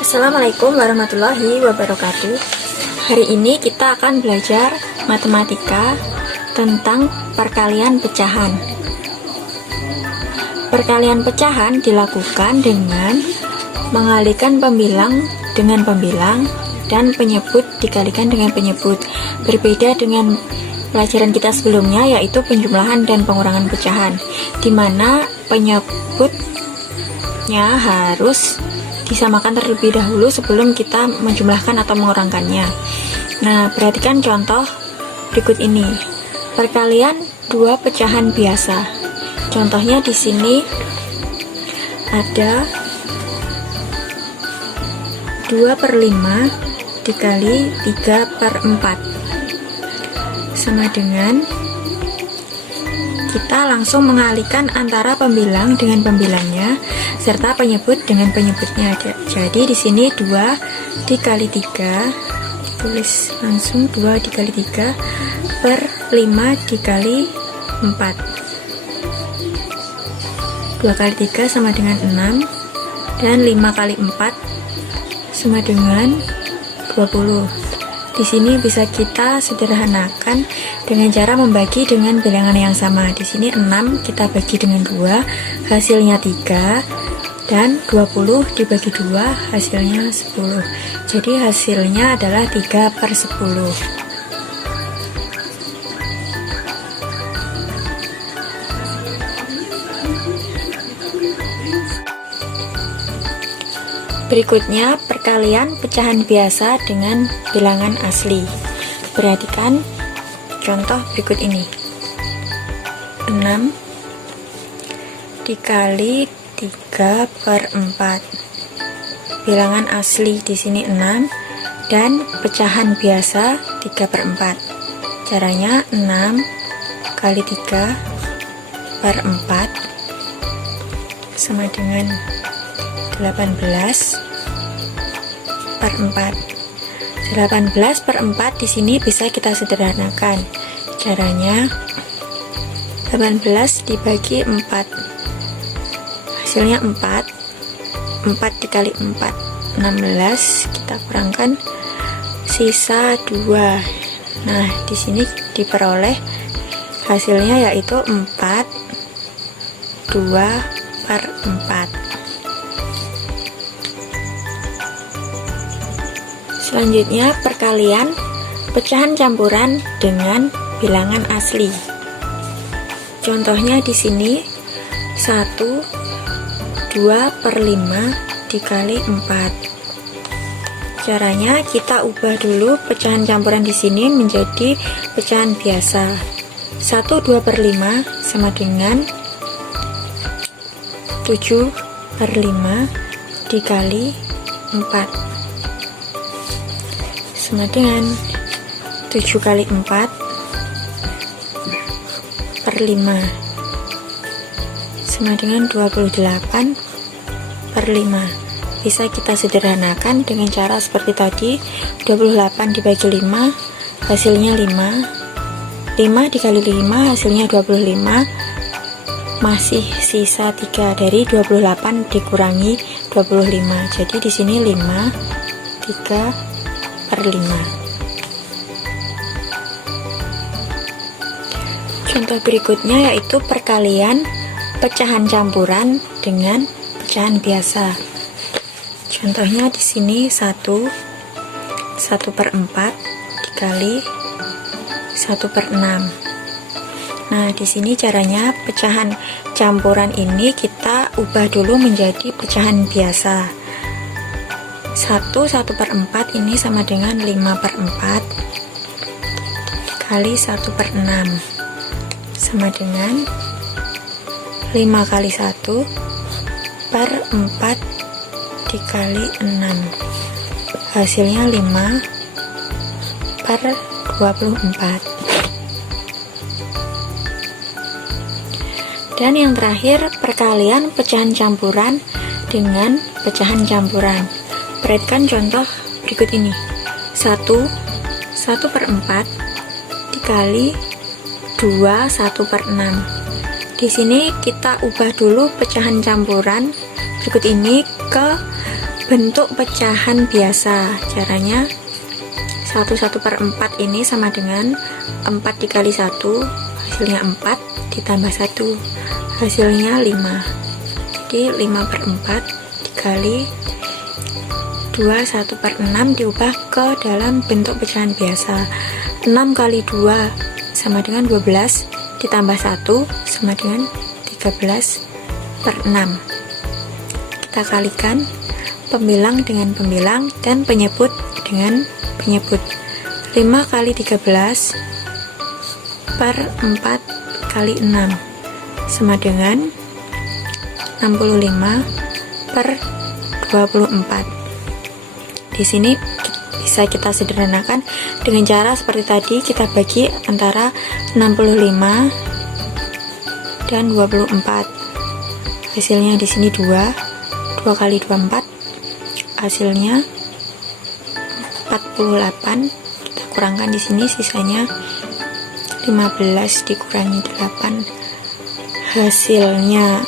Assalamualaikum warahmatullahi wabarakatuh. Hari ini kita akan belajar matematika tentang perkalian pecahan. Perkalian pecahan dilakukan dengan mengalihkan pembilang dengan pembilang dan penyebut dikalikan dengan penyebut. Berbeda dengan pelajaran kita sebelumnya, yaitu penjumlahan dan pengurangan pecahan, di mana penyebutnya harus disamakan terlebih dahulu sebelum kita menjumlahkan atau mengurangkannya. Nah, perhatikan contoh berikut ini. Perkalian dua pecahan biasa. Contohnya di sini ada 2/5 dikali 3/4 sama dengan, kita langsung mengalihkan antara pembilang dengan pembilangnya serta penyebut dengan penyebutnya. Jadi di sini 2 dikali 3, tulis langsung 2 dikali 3 per 5 dikali 4. 2 kali 3 sama dengan 6, dan 5 kali 4 sama dengan 20. Di sini bisa kita sederhanakan dengan cara membagi dengan bilangan yang sama. Di sini 6 kita bagi dengan 2, hasilnya 3, dan 20 dibagi 2 hasilnya 10. Jadi hasilnya adalah 3/10. Berikutnya, perkalian pecahan biasa dengan bilangan asli. Perhatikan contoh berikut ini. 6 dikali 3/4. Bilangan asli di sini 6 dan pecahan biasa 3/4. Caranya 6 kali 3/4 sama dengan 18/4. 18/4 di sini bisa kita sederhanakan. Caranya 18 dibagi 4. Hasilnya 4. 4 dikali 4 16, kita kurangkan sisa 2. Nah, di sini diperoleh hasilnya yaitu 4 2/4. Selanjutnya, perkalian pecahan campuran dengan bilangan asli. Contohnya di sini 1 2/5 dikali 4. Caranya kita ubah dulu pecahan campuran di sini menjadi pecahan biasa. 1 2/5 sama dengan 7/5 dikali 4 sama dengan 7 kali 4/5 sama dengan 28/5. Bisa kita sederhanakan dengan cara seperti tadi. 28 dibagi 5 hasilnya 5. 5 dikali 5 hasilnya 25. Masih sisa 3 dari 28 dikurangi 25. Jadi di sini 5 3/5. Contoh berikutnya yaitu perkalian pecahan campuran dengan pecahan biasa. Contohnya di sini 1/4 dikali 1/6. Nah, di sini caranya pecahan campuran ini kita ubah dulu menjadi pecahan biasa. 1/4 ini sama dengan 5/4 kali 1/6 sama dengan 5 kali 1/4 dikali 6. Hasilnya 5/24. Dan yang terakhir, perkalian pecahan campuran dengan pecahan campuran. Perhatikan contoh berikut ini. 1/4 dikali 2 1/6. Di sini kita ubah dulu pecahan campuran berikut ini ke bentuk pecahan biasa. Caranya 1/4 ini sama dengan 4 dikali 1, hasilnya 4 ditambah 1, hasilnya 5. Jadi 5/4 dikali 2 1/6 diubah ke dalam bentuk pecahan biasa. 6 kali 2 sama dengan 12 ditambah 1 sama dengan 13/6. Kita kalikan pembilang dengan pembilang dan penyebut dengan penyebut. 5 kali 13 per 4 kali 6 sama dengan 65 per 24. Di sini bisa kita sederhanakan dengan cara seperti tadi, kita bagi antara 65 dan 24. Hasilnya di sini 2 kali 24, hasilnya 48. Kita kurangkan di sini, sisanya 15 dikurangi 8, hasilnya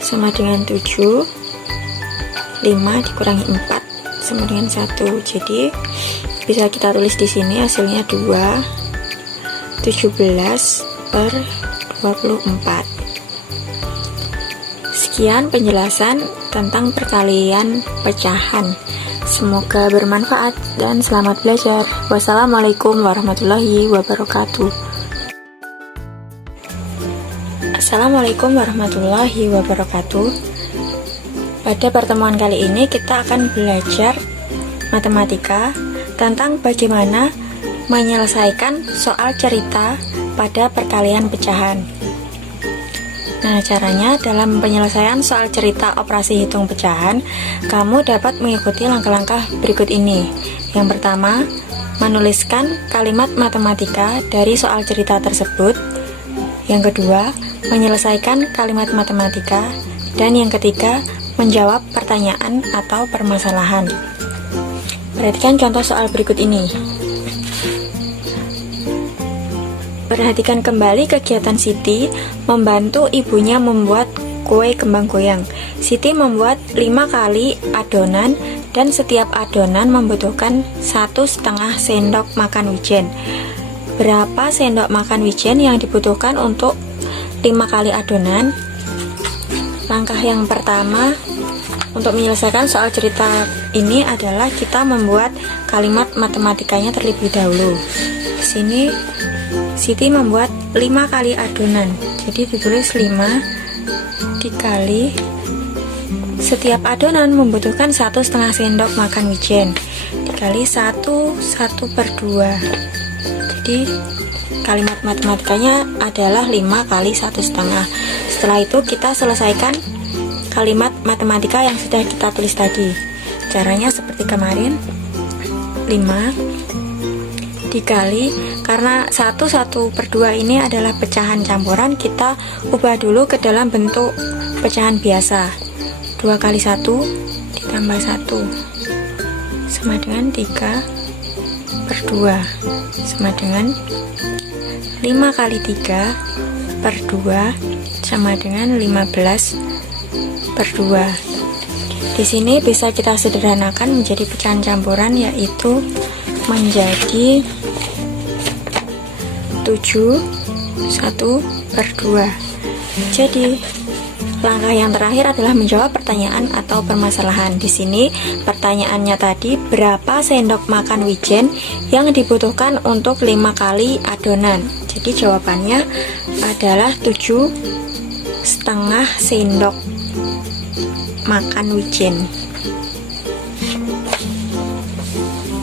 sama dengan 7. 5 dikurangi 4 sama dengan 1. Jadi bisa kita tulis di sini hasilnya 2, 17 per 24. Sekian penjelasan tentang perkalian pecahan. Semoga bermanfaat dan selamat belajar. Wassalamualaikum warahmatullahi wabarakatuh. Assalamualaikum warahmatullahi wabarakatuh. Pada pertemuan kali ini kita akan belajar matematika tentang bagaimana menyelesaikan soal cerita pada perkalian pecahan. Nah, caranya dalam penyelesaian soal cerita operasi hitung pecahan, kamu dapat mengikuti langkah-langkah berikut ini. Yang pertama, menuliskan kalimat matematika dari soal cerita tersebut. Yang kedua, menyelesaikan kalimat matematika. Dan yang ketiga, menjawab pertanyaan atau permasalahan. Perhatikan contoh soal berikut ini. Perhatikan kembali kegiatan Siti membantu ibunya membuat kue kembang goyang. Siti membuat 5 kali adonan dan setiap adonan membutuhkan 1,5 sendok makan wijen. Berapa sendok makan wijen yang dibutuhkan untuk 5 kali adonan? Langkah yang pertama untuk menyelesaikan soal cerita ini adalah kita membuat kalimat matematikanya terlebih dahulu. Di sini Siti membuat 5 kali adonan, jadi ditulis 5 dikali setiap adonan membutuhkan 1,5 sendok makan wijen dikali 1/2. Jadi kalimat matematikanya adalah 5 kali 1,5. Setelah itu kita selesaikan kalimat matematika yang sudah kita tulis tadi. Caranya seperti kemarin, 5 dikali, karena 1/2 ini adalah pecahan campuran, kita ubah dulu ke dalam bentuk pecahan biasa. 2 kali 1 ditambah 1 sama dengan 3/2 sama dengan 5 kali 3/2 sama dengan 15/2. Di sini bisa kita sederhanakan menjadi pecahan campuran, yaitu menjadi 7 1/2. Jadi langkah yang terakhir adalah menjawab pertanyaan atau permasalahan. Di sini pertanyaannya tadi, berapa sendok makan wijen yang dibutuhkan untuk 5 kali adonan? Jadi jawabannya adalah 7,5 sendok makan wijen.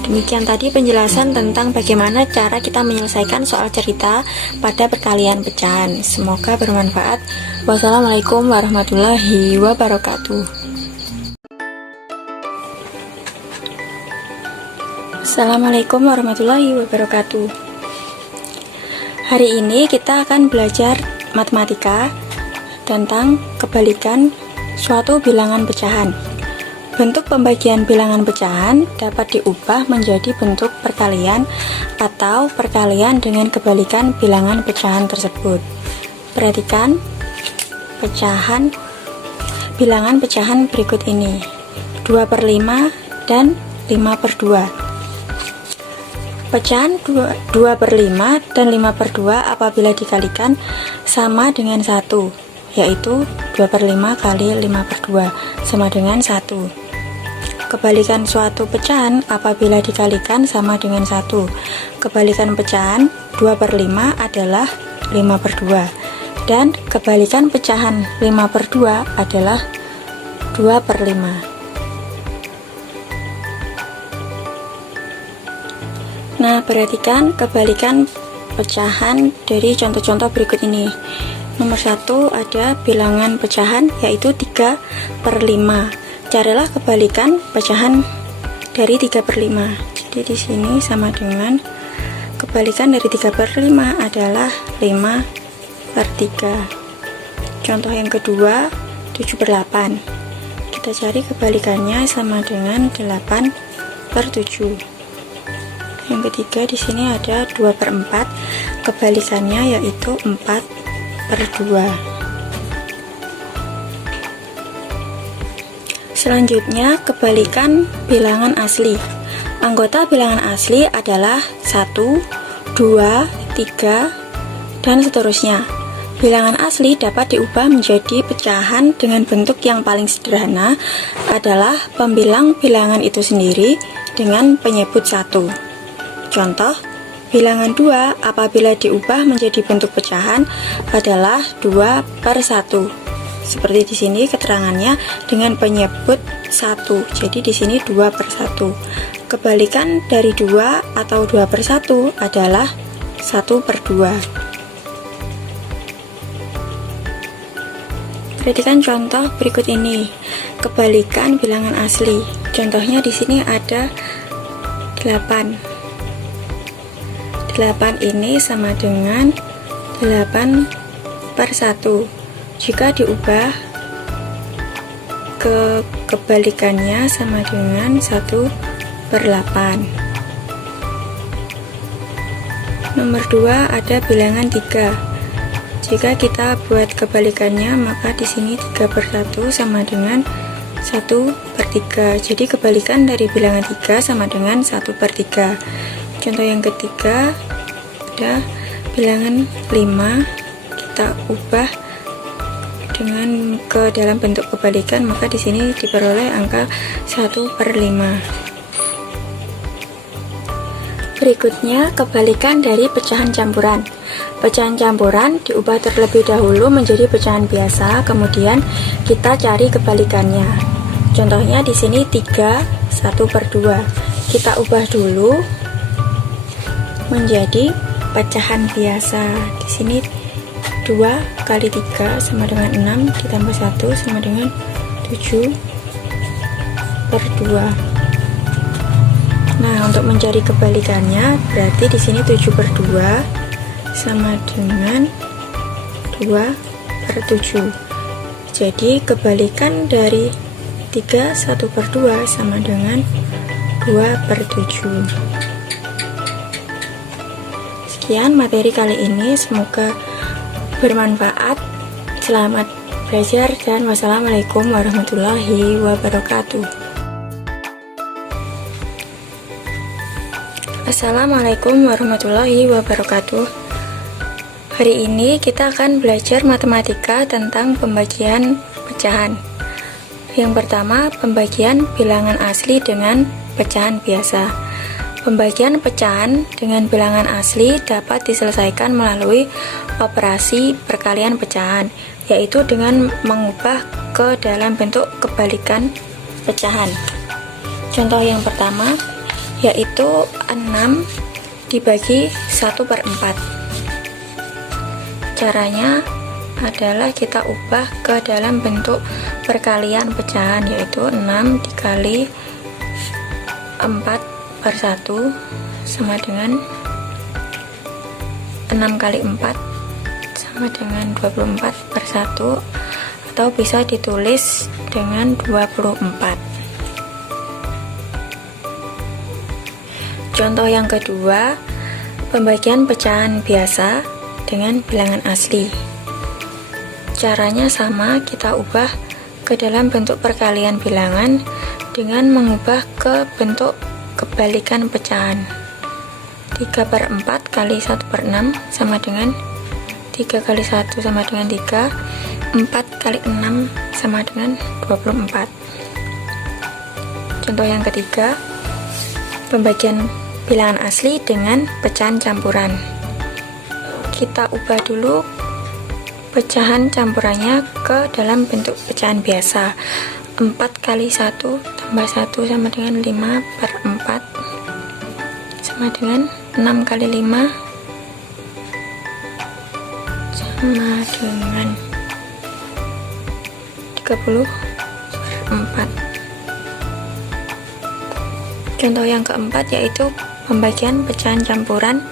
Demikian tadi penjelasan tentang bagaimana cara kita menyelesaikan soal cerita pada perkalian pecahan. Semoga bermanfaat. Wassalamualaikum warahmatullahi wabarakatuh. Assalamualaikum warahmatullahi wabarakatuh. Hari ini kita akan belajar matematika tentang kebalikan suatu bilangan pecahan. Bentuk pembagian bilangan pecahan dapat diubah menjadi bentuk perkalian atau perkalian dengan kebalikan bilangan pecahan tersebut. Perhatikan bilangan pecahan berikut ini: 2/5 dan 5/2. Pecahan 2/5 dan 5/2 apabila dikalikan sama dengan 1, yaitu 2/5 kali 5/2 sama dengan 1. Kebalikan suatu pecahan apabila dikalikan sama dengan 1. Kebalikan pecahan 2/5 adalah 5/2, dan kebalikan pecahan 5/2 adalah 2/5. Nah, perhatikan kebalikan pecahan dari contoh-contoh berikut ini. Nomor 1 ada bilangan pecahan yaitu 3/5. Carilah kebalikan pecahan dari 3/5. Jadi di sini sama dengan kebalikan dari 3/5 adalah 5/3. Contoh yang kedua 7/8. Kita cari kebalikannya sama dengan 8/7. Yang ketiga di sini ada 2/4. Kebalikannya yaitu 4/2. Selanjutnya, kebalikan bilangan asli. Anggota bilangan asli adalah 1, 2, 3, dan seterusnya. Bilangan asli dapat diubah menjadi pecahan dengan bentuk yang paling sederhana adalah pembilang bilangan itu sendiri dengan penyebut 1. Contoh, bilangan 2 apabila diubah menjadi bentuk pecahan adalah 2/1. Seperti di sini keterangannya dengan penyebut 1. Jadi di sini 2/1. Kebalikan dari 2 atau 2/1 adalah 1/2. Perhatikan contoh berikut ini. Kebalikan bilangan asli. Contohnya di sini ada 8. 8 ini sama dengan 8/1. Jika diubah ke kebalikannya sama dengan 1/8. Nomor 2 ada bilangan 3. Jika kita buat kebalikannya, maka di sini 3/1 sama dengan 1/3. Jadi kebalikan dari bilangan 3 sama dengan 1/3. Contoh yang ketiga ada bilangan 5. Kita ubah dengan ke dalam bentuk kebalikan, maka di sini diperoleh angka 1/5. Berikutnya, kebalikan dari pecahan campuran. Pecahan campuran diubah terlebih dahulu menjadi pecahan biasa, kemudian kita cari kebalikannya. Contohnya di sini 3 1/2. Kita ubah dulu menjadi pecahan biasa. Di sini 2 kali 3 sama dengan 6 ditambah 1 sama dengan 7/2. Nah, untuk mencari kebalikannya berarti di sini 7/2 sama dengan 2/7. Jadi kebalikan dari 3 1/2 sama dengan 2/7. Sekian materi kali ini, semoga bermanfaat. Selamat belajar dan wassalamualaikum warahmatullahi wabarakatuh. Assalamualaikum warahmatullahi wabarakatuh. Hari ini kita akan belajar matematika tentang pembagian pecahan. Yang pertama, pembagian bilangan asli dengan pecahan biasa. Pembagian pecahan dengan bilangan asli dapat diselesaikan melalui operasi perkalian pecahan, yaitu dengan mengubah ke dalam bentuk kebalikan pecahan. Contoh yang pertama yaitu 6 dibagi 1/4. Caranya adalah kita ubah ke dalam bentuk perkalian pecahan, yaitu 6 dikali 4/1 sama dengan 6 kali 4 sama dengan 24/1, atau bisa ditulis dengan 24. Contoh yang kedua, pembagian pecahan biasa dengan bilangan asli. Caranya sama, kita ubah ke dalam bentuk perkalian bilangan dengan mengubah ke bentuk kebalikan pecahan. 3/4 kali 1/6 sama dengan 3 kali 1 sama dengan 3, 4 kali 6 sama dengan 24. Contoh yang ketiga, pembagian bilangan asli dengan pecahan campuran. Kita ubah dulu pecahan campurannya ke dalam bentuk pecahan biasa. 4 kali 1 tambah 1 sama dengan 5/4 sama dengan 6 kali 5 sama dengan 30/4. Contoh yang keempat yaitu pembagian pecahan campuran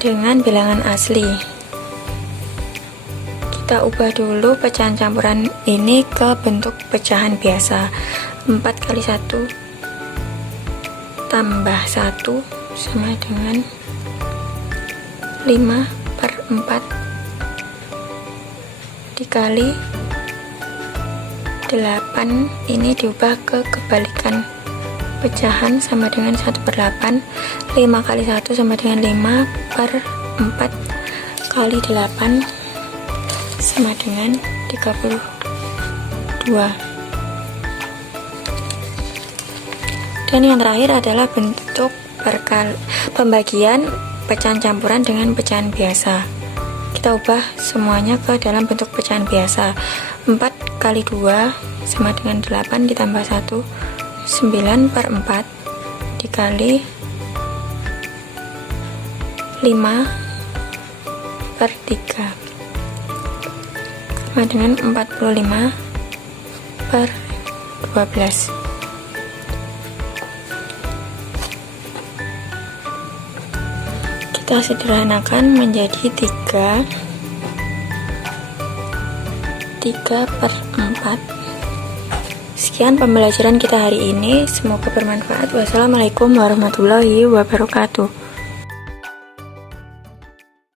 dengan bilangan asli. Kita ubah dulu pecahan campuran ini ke bentuk pecahan biasa. 4 kali 1 tambah 1 sama dengan 5/4 dikali 8, ini diubah ke kebalikan pecahan sama dengan 1/8. 5 kali 1 sama dengan 5/4 kali 8 sama dengan 32. Dan yang terakhir adalah bentuk pembagian pecahan campuran dengan pecahan biasa. Kita ubah semuanya ke dalam bentuk pecahan biasa. 4 kali 2 sama dengan 8 ditambah 1, 9/4 dikali 5/3 sama dengan 45/12. Kita sederhanakan menjadi 3/4. Sekian pembelajaran kita hari ini, semoga bermanfaat. Wassalamualaikum warahmatullahi wabarakatuh.